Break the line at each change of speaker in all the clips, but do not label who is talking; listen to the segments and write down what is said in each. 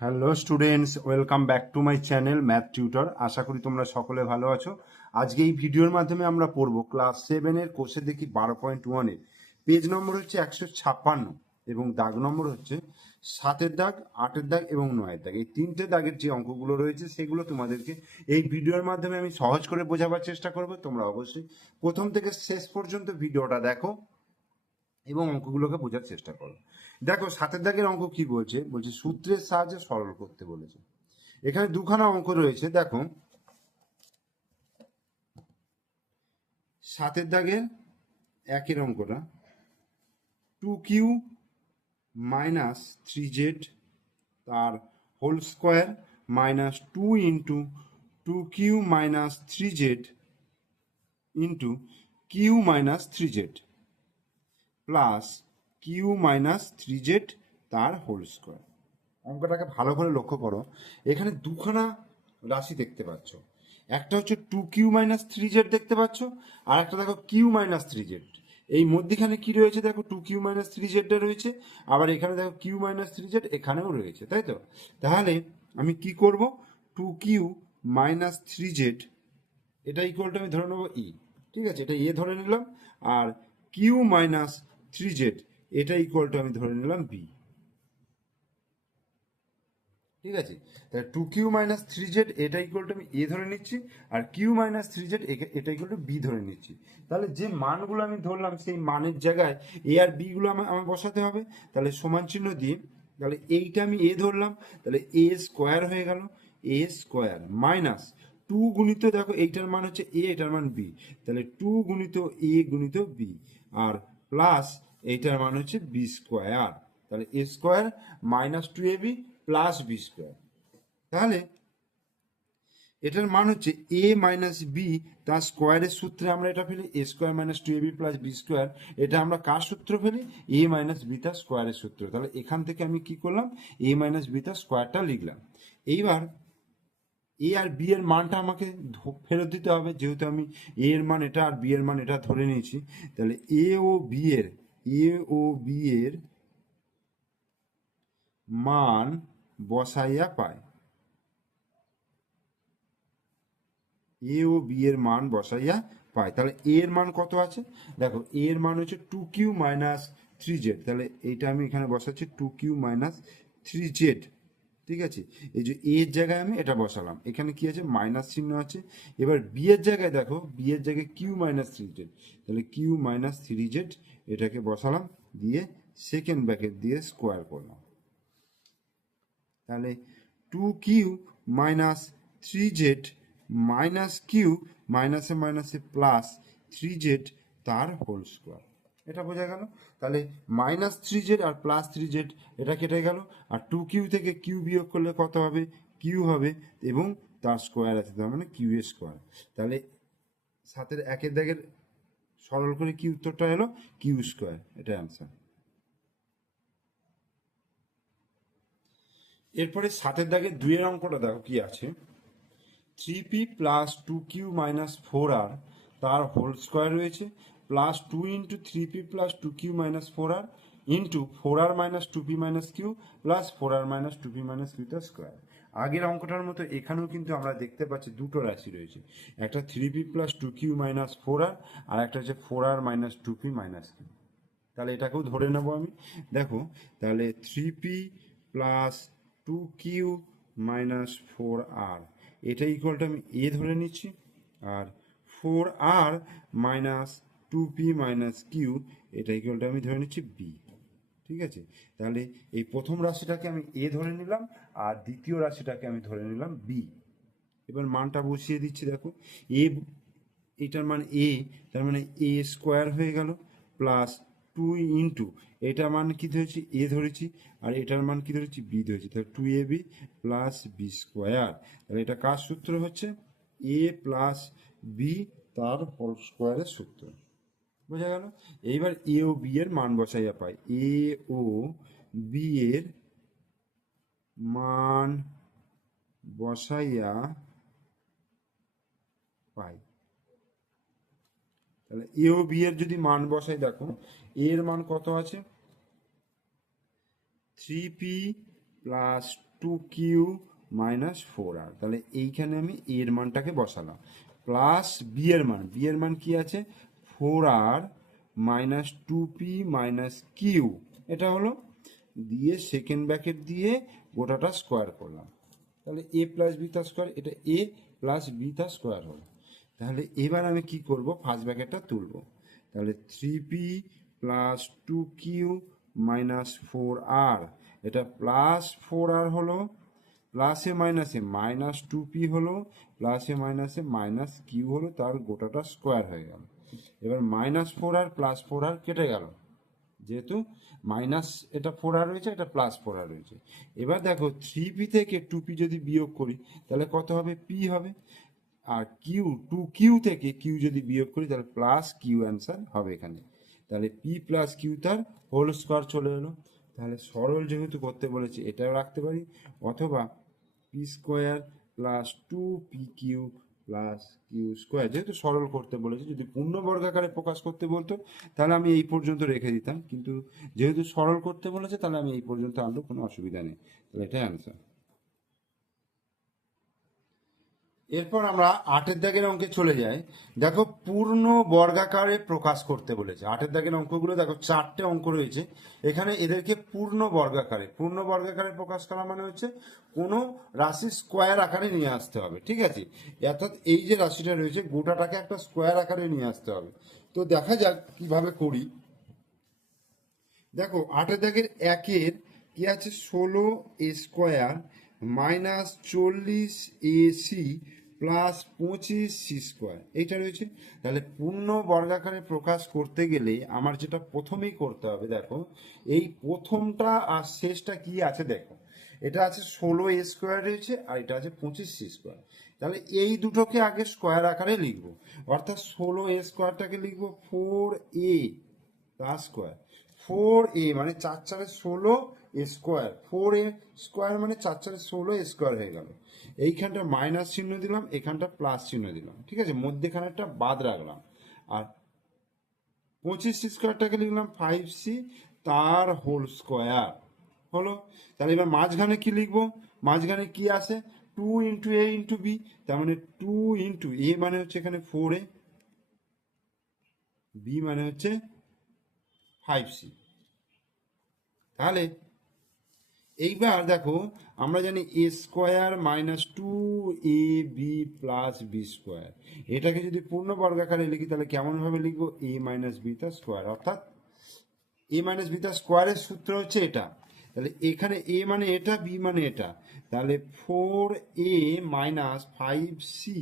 Hello students, welcome back to my channel math tutor. আশা করি তোমরা সকলে ভালো আছো। আজকে এই ভিডিওর মাধ্যমে আমরা পড়ব ক্লাস সেভেনের কোষে দেখি বারো পয়েন্ট ওয়ানের পেজ নম্বর হচ্ছে একশো ছাপ্পান্ন এবং দাগ নম্বর হচ্ছে সাতের দাগ, আটের দাগ এবং নয়ের দাগ। এই তিনটে দাগের যে অঙ্কগুলো রয়েছে সেগুলো তোমাদেরকে এই ভিডিওর মাধ্যমে আমি সহজ করে বোঝাবার চেষ্টা করব। তোমরা অবশ্যই প্রথম থেকে শেষ পর্যন্ত ভিডিওটা দেখো এবং অঙ্কগুলোকে বোঝার চেষ্টা করো। দেখো, সাতের দাগের অঙ্ক কি বলছে? বলছে, সূত্রের সাহায্যে সরল করতে বলেছে। এখানে দুখানা অঙ্ক রয়েছে, দেখো। সাতের দাগের একের অঙ্কটা, two Q minus three Z তার whole square minus two into two Q minus three Z into Q minus three Z plus Q minus three Z তার হোল স্কোয়ার অঙ্কটাকে ভালো করে লক্ষ্য করো। এখানে দুখানা রাশি দেখতে পাচ্ছ। একটা হচ্ছে two Q minus three Z দেখতে পাচ্ছ, আর একটা দেখো কিউ মাইনাস থ্রি জেড এই মধ্যেখানে কি রয়েছে দেখো? টু কিউ মাইনাস থ্রি জেডটা রয়েছে, আবার এখানে দেখো কিউ মাইনাস থ্রি জেড এখানেও রয়েছে, তাই তো? তাহলে আমি কি করব? Two Q minus three Z এটা ইকুয়ালটা আমি ধরে নেব ই ঠিক আছে? এটা এ ধরে নিলাম, আর কিউ মাইনাস থ্রি জেড এটা ইকুয়ালটা আমি ধরে নিলাম বি ঠিক আছে? তাহলে two Q minus three Z এটা ইকুয়াল টু আমি এ ধরে নিচ্ছি, আর কিউ মাইনাস থ্রি জেড এটা ইকুয়াল টু বি ধরে নিচ্ছি। তাহলে যে মানগুলো আমি ধরলাম সেই মানের জায়গায় এ আর বিগুলো আমার আমার বসাতে হবে। তাহলে সমান চিহ্ন দিয়ে, তাহলে এইটা আমি এ ধরলাম, তাহলে এ স্কোয়ার হয়ে গেল এ স্কোয়ার মাইনাস টু গুণিত দেখো, এইটার মান হচ্ছে এ এটার মান বি তাহলে টু গুণিত এ গুণিত বি আর প্লাস এইটার মান হচ্ছে বি স্কোয়ার তাহলে A square minus two A B plus B square তাহলে এটার মান হচ্ছে এ মাইনাস বি তার স্কোয়ারের সূত্রে আমরা এটা ফেলি A square minus two A B plus B square এটা আমরা কার সূত্র ফেলি? এ মাইনাস বি তার স্কোয়ারের সূত্র। তাহলে এখান থেকে আমি কি করলাম? এ মাইনাস বি তার স্কোয়ারটা লিখলাম। এইবার এ আর বি এর মানটা আমাকে ফেরত দিতে হবে, যেহেতু আমি এ এর মান এটা আর বি এর মান এটা ধরে নিয়েছি। তাহলে এ ও বি এর এ ও বি এর মান বসাইয়া পায়। এ ও বি এর মান বসাইয়া পায়। তাহলে এ এর মান কত আছে? দেখো, এর মান হচ্ছে two Q minus three Z. তাহলে এইটা আমি এখানে বসাচ্ছি two Q minus three Z. ঠিক আছে? এই যে এ এর জায়গায় আমি এটা বসালাম। এখানে কি আছে? মাইনাস চিহ্ন আছে। এবার বি এর জায়গায় দেখো বি এর জায়গায় কিউ মাইনাস থ্রি জেড তাহলে কিউ মাইনাস থ্রি জেড এটাকে বসালাম, দিয়ে সেকেন্ড ব্যাকেট দিয়ে স্কোয়ার করলাম। তাহলে two Q minus three Z minus Q মাইনাসে মাইনাসে প্লাস থ্রি জেড তার হোল স্কোয়ার এটা বোঝা গেল। তাহলে মাইনাস থ্রি জেড আর প্লাস থ্রি জেড এটা কেটে গেল। আর টু কিউ থেকে কিউ বিয়োগ করলে কত হবে? কিউ হবে এবং তার স্কোয়ার আছে, তার মানে কিউ এর স্কোয়ার তাহলে সাতের একের দাগের সরল করে কি উত্তরটা এলো কিউ স্কোয়ার এটা অ্যান্সার এরপরে সাতের দাগে দুইয়ের অঙ্কটা দেখো কি আছে। Three P plus two Q minus four R তার হোল স্কোয়ার রয়েছে। Plus two into three P plus two Q minus four R into four R minus two P minus Q plus four R minus two P minus Q তার square আগের অঙ্কটার মতো এখানেও কিন্তু আমরা দেখতে পাচ্ছি দুটো রাশি রয়েছে। একটা three P plus two Q minus four R আর একটা হচ্ছে four R minus two P minus Q তাহলে এটাকেও ধরে নেব আমি। দেখো, তাহলে three P plus two Q minus four R এটা ইকুয়ালটা আমি এ ধরে নিচ্ছি। আর four R minus two P minus Q এটা ইকুয়ালটা আমি ধরে নিচ্ছি বি ঠিক আছে? তাহলে এই প্রথম রাশিটাকে আমি এ ধরে নিলাম, আর দ্বিতীয় রাশিটাকে আমি ধরে নিলাম বি এবার মানটা বসিয়ে দিচ্ছি, দেখো। এ এটার মান এ তার মানে এ স্কোয়ার হয়ে গেল প্লাস টু ইন্টু এটার মান কি ধরেছি? এ ধরেছি, আর এটার মান কি ধরেছি? বি ধরেছি। তাহলে two A B plus B square তাহলে এটা কার সূত্র হচ্ছে? এ প্লাস বি তার হোল স্কোয়ারের সূত্র। বোঝা গেল? এইবার এ ও বি এর মান বসাইয়া পাই। এ ও বি এর মান বসাইয়া পাই। তাহলে এ ও বি এর যদি মান বসাই, দেখো এ এর মান কত আছে? Three P plus two Q minus four R তাহলে এইখানে আমি এর মানটাকে বসালাম। প্লাস বি এর মান। বি এর মান কি আছে? Four R minus two P minus Q. এটা হলো দিয়ে সেকেন্ড ব্যাকেট দিয়ে গোটাটা স্কোয়ার করলাম। তাহলে এ প্লাস বি তার স্কোয়ার এটা এ প্লাস বি তার স্কোয়ার হলো। তাহলে এবার আমি কি করব? ফার্স্ট ব্র্যাকেটটা তুলব। তাহলে three P plus two Q minus four R এটা প্লাস ফোর আর হলো প্লাসে মাইনাসে মাইনাস টু পি হলো প্লাসে মাইনাসে মাইনাস কিউ হলো তার গোটাটা স্কোয়ার হয়ে গেল। এবার minus four R plus four R কেটে গেল। যেহেতু মাইনাস এটা ফোর আর রয়েছে, এটা প্লাস ফোর আর রয়েছে। এবার দেখো থ্রি পি থেকে টু পি যদি বিয়োগ করি, তাহলে কত হবে? পি হবে। আর কিউ টু কিউ থেকে কিউ যদি বিয়োগ করি, তাহলে প্লাস কিউ অ্যান্সার হবে এখানে। তাহলে পি প্লাস কিউ তার হোল স্কোয়ার চলে এলো। তাহলে সরল যেহেতু করতে বলেছে, এটাও রাখতে পারি। অথবা P square plus two P Q plus Q square যেহেতু সরল করতে বলেছে, যদি পূর্ণ বর্গাকারে প্রকাশ করতে বলতো, তাহলে আমি এই পর্যন্ত রেখে দিতাম। কিন্তু যেহেতু সরল করতে বলেছে, তাহলে আমি এই পর্যন্ত আনলেও কোনো অসুবিধা নেই। তাহলে এটাই অ্যান্সার এরপর আমরা আটের দাগের অঙ্কে চলে যাই। দেখো, পূর্ণ বর্গাকারে প্রকাশ করতে বলেছে। আটের দাগের অঙ্কগুলো, দেখো, চারটে অঙ্ক রয়েছে। এখানে এদেরকে পূর্ণ বর্গাকারে পূর্ণ বর্গাকারে প্রকাশ করা মানে হচ্ছে কোনো রাশি স্কোয়ার আকারে নিয়ে আসতে হবে, ঠিক আছে? অর্থাৎ এই যে রাশিটা রয়েছে, গোটাটাকে একটা স্কোয়ার আকারে নিয়ে আসতে হবে। তো দেখা যাক কীভাবে করি। দেখো, আটের দাগের একের কি আছে? ষোলো স্কোয়ার মাইনাস চল্লিশ এ সি প্লাস পঁচিশ সি স্কোয়ার এইটা রয়েছে। তাহলে পূর্ণ বর্গাকারে প্রকাশ করতে গেলে আমার যেটা প্রথমেই করতে হবে, দেখো, এই প্রথমটা আর শেষটা কি আছে দেখো। এটা আছে ষোলো এ স্কোয়ার রয়েছে আর এটা আছে পঁচিশ সি স্কোয়ার তাহলে এই দুটোকে আগে স্কোয়ার আকারে লিখব। অর্থাৎ ষোলো এ স্কোয়ারটাকে লিখব four A square four A মানে চার চারে ষোলো স্কোয়ার। ফোর এ স্কোয়ার মানে চার চারে ষোলো স্কোয়ার হয়ে গেল। এইখানটা মাইনাস চিহ্ন দিলাম, এখানটা প্লাস চিহ্ন দিলাম। ঠিক আছে? মধ্যেখানেরটা বাদ রাখলাম। আর পঁচিশ স্কোয়ারটাকে লিখলাম ফাইভ সি তার হোল স্কোয়ার হলো? তাহলে এবার মাঝখানে কি লিখব? মাঝখানে কি আসে? Two into A into B তার মানে টু ইন্টু এ মানে হচ্ছে এখানে ফোর এ বি মানে হচ্ছে ফাইভ সি তাহলে এইবার দেখো, আমরা জানি A square minus two A B plus B square এটাকে যদি পূর্ণ বর্গাকারে লিখি, তাহলে কেমনভাবে লিখব? এ মাইনাস বি তার স্কোয়ার অর্থাৎ এ মাইনাস বি তার স্কোয়ারের সূত্র হচ্ছে এটা। তাহলে এখানে এ মানে এটা বি মানে এটা। তাহলে four A minus five C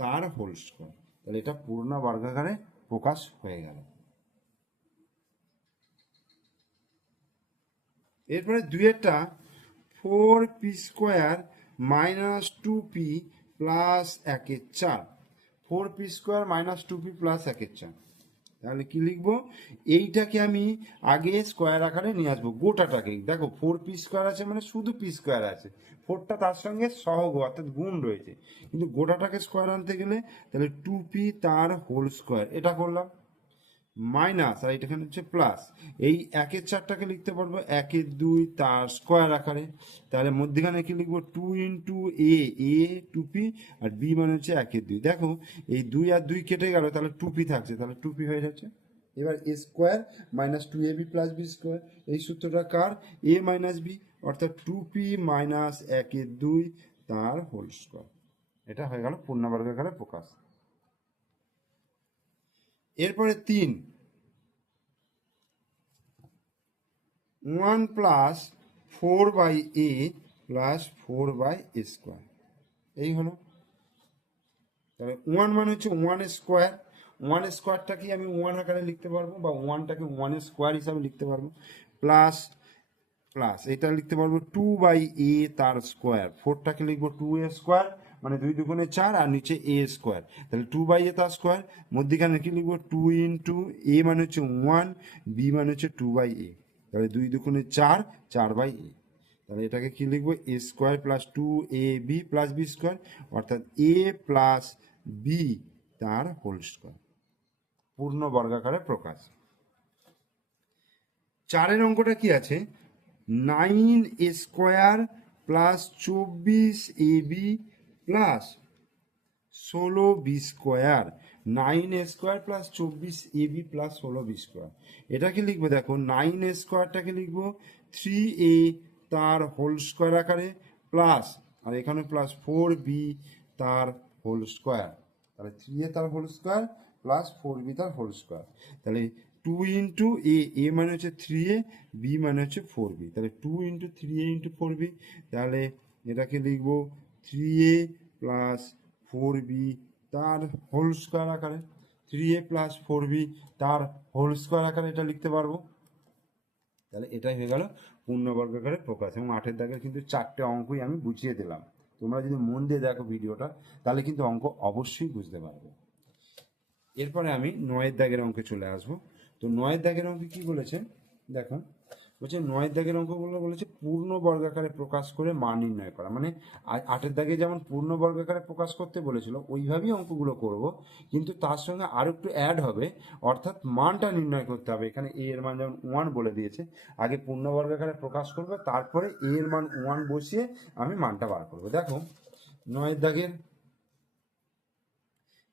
তার হোল স্কোয়ার তাহলে এটা পূর্ণ বর্গাকারে প্রকাশ হয়ে গেল। এরপরে দুইয়েরটা four P square minus two P plus একের চার। Four P square minus two P plus একের চার। তাহলে কি লিখব? এইটাকে আমি আগে স্কোয়ার আকারে নিয়ে আসব গোটাটাকে দেখো ফোর পি স্কোয়ার আছে মানে শুধু পি স্কোয়ার আছে। ফোরটা তার সঙ্গে সহগ, অর্থাৎ গুণ রয়েছে। কিন্তু গোটাটাকে স্কোয়ার আনতে গেলে তাহলে টু পি তার হোল স্কোয়ার এটা করলাম। মাইনাস, আর এখানে হচ্ছে প্লাস এই একের চারটাকে লিখতে পারব একের দুই তার স্কোয়ার আকারে। তাহলে মধ্যখানে কি লিখব? Two into A A two P R B মানে হচ্ছে একের দুই। দেখো, এই দুই আর দুই কেটে গেল, তাহলে টু পি থাকছে। তাহলে টু পি হয়ে যাচ্ছে। এবার A square minus two A B plus B square এই সূত্রটা কার? এ মাইনাস বি অর্থাৎ টু পি মাইনাস একের দুই তার হোল স্কোয়ার এটা হয়ে গেল পূর্ণবর্গাকারে প্রকাশ। এরপরে তিন। One plus four by A plus four by A square এই হলো। তাহলে ওয়ান মানে হচ্ছে ওয়ান স্কোয়ার ওয়ান স্কোয়ারটাকে আমি ওয়ান আকারে লিখতে পারব বা ওয়ানটাকে ওয়ান স্কোয়ার হিসাবে লিখতে পারব। প্লাস প্লাস এটা লিখতে পারব টু বাই এ তার স্কোয়ার ফোরটাকে লিখব টু এ স্কোয়ার মানে দুই দুগুণে চার আর নিচে এ স্কোয়ার তাহলে টু বাই এ তার স্কোয়ার মধ্যেখানে কি লিখব? টু ইন্টু এ মানে হচ্ছে ওয়ান বি মানে হচ্ছে টু বাই এ তাহলে দুই দুগুণে চার চার বাই এ তাহলে এটাকে কি লিখব? A square plus two a b plus b square অর্থাৎ এ প্লাস বি তার হোল স্কোয়ার পূর্ণ বর্গাকারে প্রকাশ। চারের অঙ্কটা কি আছে? নাইন এ স্কোয়ার প্লাস চব্বিশ এ বি প্লাস ষোলো b square nine square plus চব্বিশ এ বি প্লাস ষোলো বি স্কোয়ার। এটাকে লিখব দেখো নাইন স্কোয়ারটাকে লিখব থ্রি এ তার হোল স্কোয়ার আকারে প্লাস, আর এখানে প্লাস ফোর বি তার হোল স্কোয়ার। তাহলে থ্রি এ তার whole square plus four b তার হোল স্কোয়ার। তাহলে টু ইন্টু এ এ মানে হচ্ছে থ্রি এ বি মানে হচ্ছে ফোর বি তাহলে two into three a into four b তাহলে এটাকে লিখব three a plus four b তার হোল স্কোয়ার আকারে three a plus four b তার হোল স্কোয়ার আকারে এটা লিখতে পারব। তাহলে এটাই হয়ে গেল পূর্ণবর্গাকারে প্রকাশ। এবং আটের দাগের কিন্তু চারটে অঙ্কই আমি বুঝিয়ে দিলাম। তোমরা যদি মন দিয়ে দেখো ভিডিওটা, তাহলে কিন্তু অঙ্ক অবশ্যই বুঝতে পারবে। এরপরে আমি নয়ের দাগের অঙ্কে চলে আসব। তো নয়ের দাগের অঙ্কে কি বলেছে? দেখো বলছে নয়ের দাগের অঙ্কগুলো বলেছে পূর্ণ বর্গাকারে প্রকাশ করে মান নির্ণয় করা। মানে আটের দাগে যেমন পূর্ণ বর্গাকারে প্রকাশ করতে বলেছিল, ওইভাবেই অঙ্কগুলো করব। কিন্তু তার সঙ্গে আরও একটু অ্যাড হবে, অর্থাৎ মানটা নির্ণয় করতে হবে। এখানে এ এর মান যেমন ওয়ান বলে দিয়েছে, আগে পূর্ণ বর্গাকারে প্রকাশ করবে, তারপরে এ এর মান ওয়ান বসিয়ে আমি মানটা বার করব। দেখো নয়ের দাগের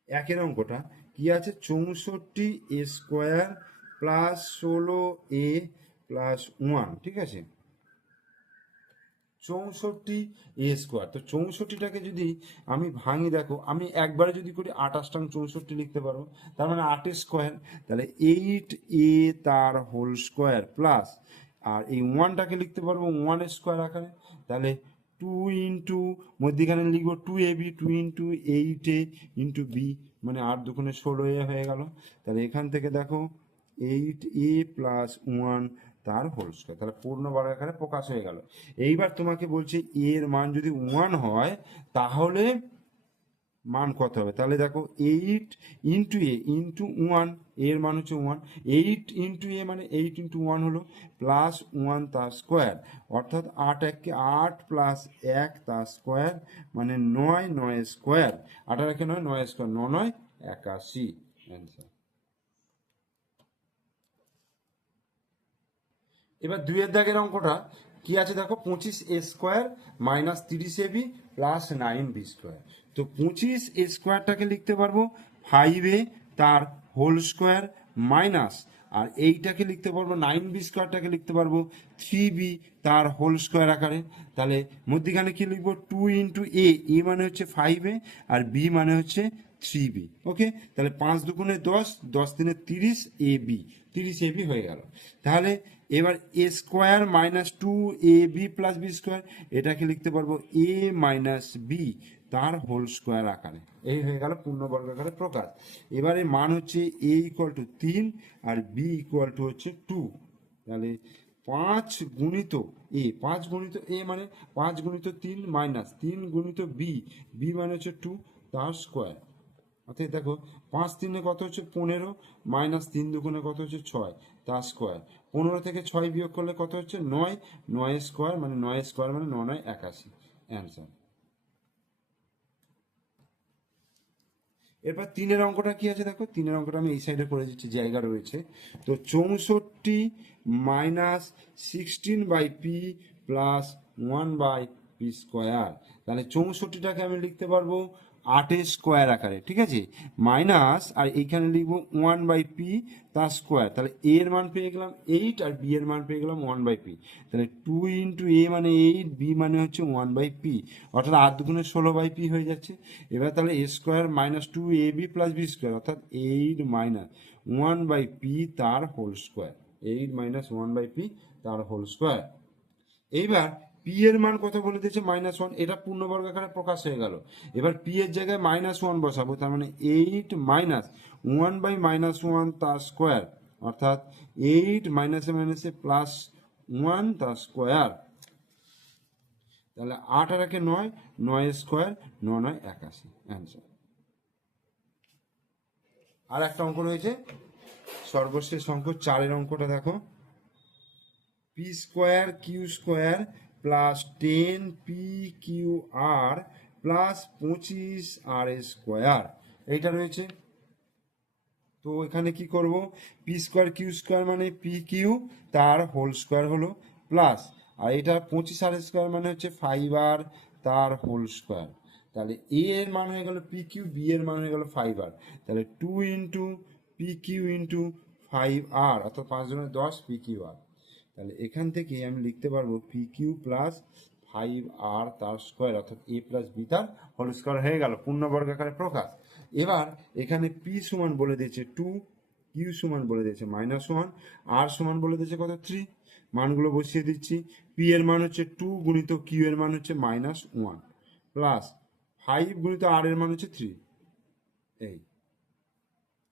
একের অঙ্কটা কি আছে? চৌষট্টি এ স্কোয়ার প্লাস ষোলো এ প্লাস ওয়ান ঠিক আছে? চৌষট্টি এ স্কোয়ার তো চৌষট্টিটাকে যদি আমি ভাঙি, দেখো, আমি একবারে যদি করি আঠাশটাং চৌষট্টি লিখতে পারব তার মানে আটের স্কোয়ার তাহলে এইট এ তার হোল স্কোয়ার প্লাস আর এই ওয়ানটাকে লিখতে পারব ওয়ান স্কোয়ার আকারে। তাহলে টু ইন্টু মধ্যিখানে লিখব two a b two into eight a into b মানে আট দুগুণে ষোলো এ হয়ে গেল। তাহলে এখান থেকে দেখো এইট এ প্লাস ওয়ান তার হোল স্কোয়ার তাহলে পূর্ণ বর্গাকারে প্রকাশ হয়ে গেল। এইবার তোমাকে বলছে, এর মান যদি ওয়ান হয়, তাহলে মান কত হবে? তাহলে দেখো এইট ইন্টু এ ইন্টু ওয়ানের মান হচ্ছে ওয়ান এইট ইন্টু এ মানে এইট ইন্টু ওয়ান হলো প্লাস ওয়ান তার স্কোয়ার অর্থাৎ আট এককে আট প্লাস এক তার স্কোয়ার মানে নয় নয় স্কোয়ার আট আর একে নয় নয় স্কোয়ার ন নয়, একাশি। অ্যান্সার এবার দুইয়ের দাগের অঙ্কটা কি আছে দেখো? পঁচিশ এ স্কোয়ার মাইনাস তিরিশ a b plus nine b square. তো পঁচিশ এ স্কোয়ারটাকে লিখতে পারব ফাইভ এ তার হোল স্কোয়ার মাইনাস, আর এইটাকে লিখতে পারব নাইন বি স্কোয়ারটাকে লিখতে পারব থ্রি বি তার হোল স্কোয়ার আকারে। তাহলে মধ্যিখানে কি লিখব? টু ইন্টু এ এ মানে হচ্ছে ফাইভ এ, আর বি মানে হচ্ছে থ্রি বি। ওকে? তাহলে পাঁচ দুগুণে দশ দশ দিনে তিরিশ এ বি। তিরিশ এ বি হয়ে গেল। তাহলে এবার a square minus two a b plus b square এটাকে লিখতে পারব এ মাইনাস বি তার হোল স্কোয়ার আকারে। এই হয়ে গেল পূর্ণবর্গ আকারে প্রকাশ। এবারে মান হচ্ছে এ ইকুয়াল টু তিন আর বি ইকুয়াল টু হচ্ছে টু তাহলে পাঁচ গুণিত এ পাঁচ গুণিত এ মানে পাঁচ গুণিত তিন মাইনাস তিন গুণিত বি বি মানে হচ্ছে টু তার স্কোয়ার অর্থাৎ দেখো, পাঁচ তিনে কত হচ্ছে পনেরো মাইনাস তিন দুগুণে কত হচ্ছে ছয়, তার স্কোয়ার পনেরো থেকে ছয় বিয়োগ করলে কত হচ্ছে? নয়। নয় স্কোয়ার মানে নয় স্কোয়ার মানে ন নয় একাশি। অ্যান্সার এরপর তিনের অঙ্কটা কি আছে দেখো? তিনের অঙ্কটা আমি এই সাইডে করে দিচ্ছি, জায়গা রয়েছে। তো চৌষট্টি minus sixteen by p plus one by p square তাহলে চৌষট্টিটাকে আমি লিখতে পারব আটের স্কোয়ার আকারে, ঠিক আছে? মাইনাস আর এইখানে লিখব ওয়ান বাই পি তার স্কোয়ার তাহলে এ এর মান পেয়ে গেলাম এইট আর বি এর মান পেয়ে গেলাম ওয়ান বাই পি তাহলে টু ইন্টু এ মানে এইট বি মানে হচ্ছে ওয়ান বাই পি অর্থাৎ আট দুগুণে ষোলো বাই পি হয়ে যাচ্ছে। এবার তাহলে a square minus two a b plus b square অর্থাৎ eight minus one by p তার whole square eight minus one by p তার হোল স্কোয়ার এইবার পি এর মান কত বলে দিয়েছে মাইনাস ওয়ান এটা পূর্ণবর্গ আকারে প্রকাশ হয়ে গেল। এবার পি এর জায়গায় মাইনাস ওয়ান বসাবো, তার মানে eight minus one by minus one তার স্কোয়ার অর্থাৎ এইট মাইনাসে মাইনাসে প্লাস ওয়ান তার স্কোয়ার তাহলে আট আর একে নয় নয় স্কোয়ার নয় নয় একাশি অ্যান্সার আর একটা অঙ্ক রয়েছে, সর্বশেষ অঙ্ক, চারের অঙ্কটা দেখো। P square q square plus ten p q r plus পঁচিশ আর স্কোয়ার এইটা রয়েছে। তো এখানে কি করব? পি স্কোয়ার কিউ স্কোয়ার মানে পি কিউ তার হোল স্কোয়ার হলো প্লাস আর এটা পঁচিশ আর স্কোয়ার মানে হচ্ছে ফাইভ আর তার হোল স্কোয়ার তাহলে এ এর মান হয়ে গেল পি কিউ বি এর মান হয়ে গেল ফাইভ আর তাহলে two into p q into five r অর্থাৎ পাঁচ জনের দশ পি কিউ আর তাহলে এখান থেকে আমি লিখতে পারব p q plus five r তার স্কোয়ার অর্থাৎ এ প্লাস বি তার হোল স্কোয়ার হয়ে গেল, পূর্ণবর্গ আকারে প্রকাশ। এবার এখানে পি সমান বলে দিয়েছে টু কিউ সমান বলে দিয়েছে মাইনাস ওয়ান আর সমান বলে দিয়েছে কত? থ্রি মানগুলো বসিয়ে দিচ্ছি। পি এর মান হচ্ছে টু গুণিত কিউ এর মান হচ্ছে মাইনাস ওয়ান প্লাস ফাইভ গুণিত আর এর মান হচ্ছে থ্রি এই।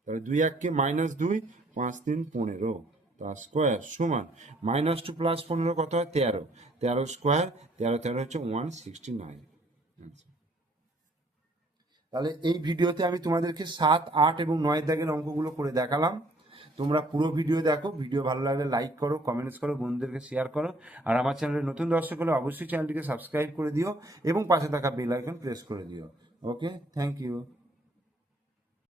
তাহলে দুই এককে মাইনাস দুই, পাঁচ তিন পনেরো। তার স্কোয়ার সমান মাইনাস টু প্লাস পনেরো কত হয়? তেরো। তেরো স্কোয়ার তেরো তেরো হচ্ছে ওয়ান সিক্সটি নাইন তাহলে এই ভিডিওতে আমি তোমাদেরকে সাত, আট এবং নয় দাগের অঙ্কগুলো করে দেখালাম। তোমরা পুরো ভিডিও দেখো। ভিডিও ভালো লাগলে লাইক করো কমেন্টস করো, বন্ধুদেরকে শেয়ার করো। আর আমার চ্যানেলে নতুন দর্শক হলে অবশ্যই চ্যানেলটিকে সাবস্ক্রাইব করে দিও এবং পাশে থাকা বেল আইকন প্রেস করে দিও। Okay thank you